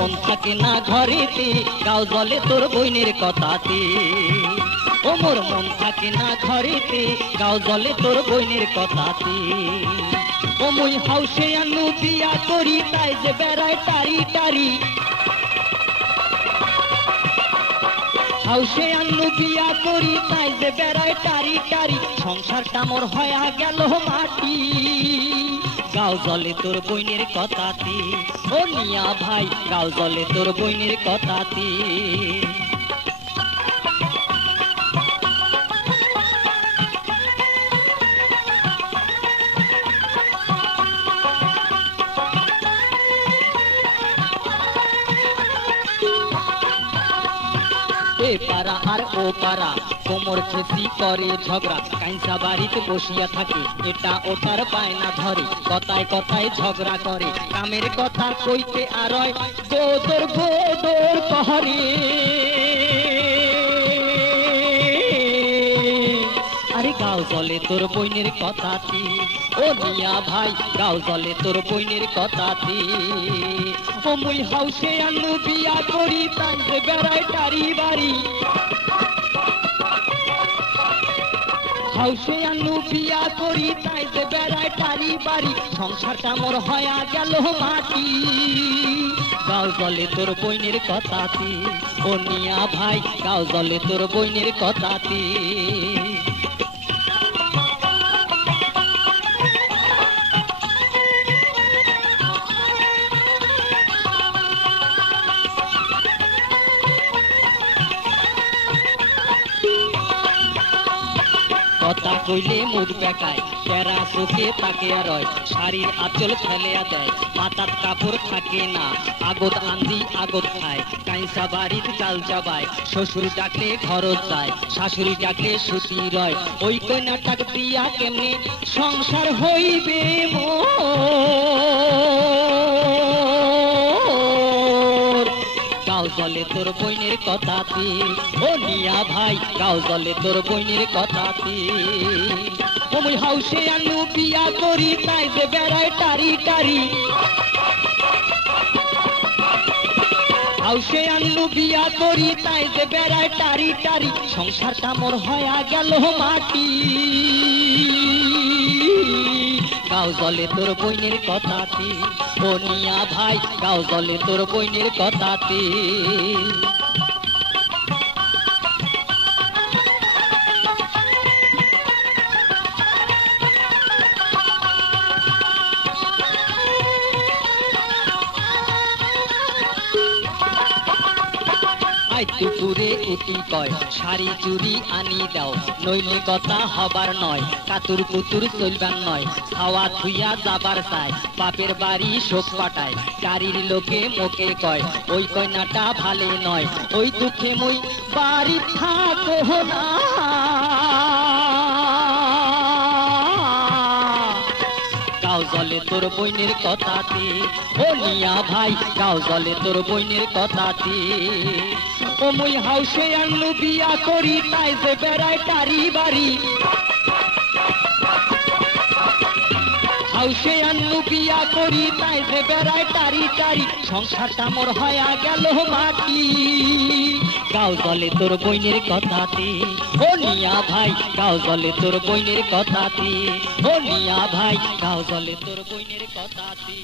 মন থাকে না ঘরেতে, গাও জলে তোর বইনের কথাতে। ও মোর মন থাকে না ঘরেতে, গাও জলে তোর বইনের কথাতে। ও মুই হাউসে আনু বিয়া করি, তাই যে বেড়ায় টারি টারি। হাউসে আনু বিয়া করি, তাই যে বেড়ায় টারি টারি। সংসারটা মোর হয়া গেল মাটি, গাও জলে তোর বইনের কথাতে। ও মিয়া ভাই, গাও জলে তোর বইনের কথাতে। এ পাড়া আর ও পাড়া কোমর খেসি করে ঝগড়া, কাইসা বাড়িতে বসিয়া থাকে, এটা ওটার বায়না ধরে, কথায় কথায় ঝগড়া করে, কামের কথা কইতে আর গোদর গোদর কহরে। আরে গাও জলে তোর বইনের কথাতে। ও মিয়া ভাই, গাও জলে তোর বইনের কথাতে। ও মুই হাউসে আনু বিয়া করি, তাই যে বেড়ায় টারি বাড়ি। হাউসে আনু বিয়া করি, তাই যে বেড়ায় টারি বাড়ি। সংসারটা মোর হয়া গেল মাটি, গাও জলে তোর বইনের কথাতে। ও মিয়া ভাই, গাও জলে তোর বইনের কথাতে। কথা কইলে মুখ বেকায়, টেরা চোখে তাকিয়া রয়, শাড়ির আঁচল ফেলিয়া দেয়, মাথার কাপড় থাকে না, আগত আন্দি আগত খায়, কাইসা বাড়ির চাল চাবায়, শ্বশুর ডাকলে ঘরত যায়, শাশুড়ি ডাকলে সুতি রয়। ওই কন্যাটাক দিয়া কেমনে সংসার হইবে মোর, গাও জলে তোর বইনের কথাতে। ও মিয়া ভাই, গাও জলে তোর বইনের কথাতে। ও মুই হাউসে আনু বিয়া করি, তাই যে বেড়ায় টারি টারি। হাউসে আনু বিয়া করি, তাই যে বেড়ায় টারি টারি। সংসারটা মোর হয়া গেল মাটি, গাও জলে তোর বইনের কথাতে। ও মিয়া ভাই, গাও জলে তোর বইনের কথাতে। দুপুরে উঠি কয়, শাড়ি চুরি আনি দাও, নইলে কথা হবার নয়, কাতুর কুতুর চলবার নয়, খাওয়া থুইয়া যাবার চায়, বাপের বাড়ি শোক পাঠায়, গাড়ির লোকে মোকে কয়, ওই কন্যাটা ভালে নয়, ওই দুঃখে মই বাড়ি থাকো না। গাও জলে তোর বইনের কথাতে। ও মিয়া ভাই, গাও জলে তোর বইনের কথাতে। ও মুই হাউসে আনু বিয়া করি, তাই যে বেড়ায় টারি বাড়ি। হাউসে আনু বিয়া করি, তাই যে বেড়ায় টারি টারি। সংসারটা মোর হয়া গেল মাটি, গাও জলে তোর বইনের কথাতে। ও মিয়া ভাই, গাও জলে তোর বইনের কথাতে। ও মিয়া ভাই, গাও জলে তোর বইনের কথাতে।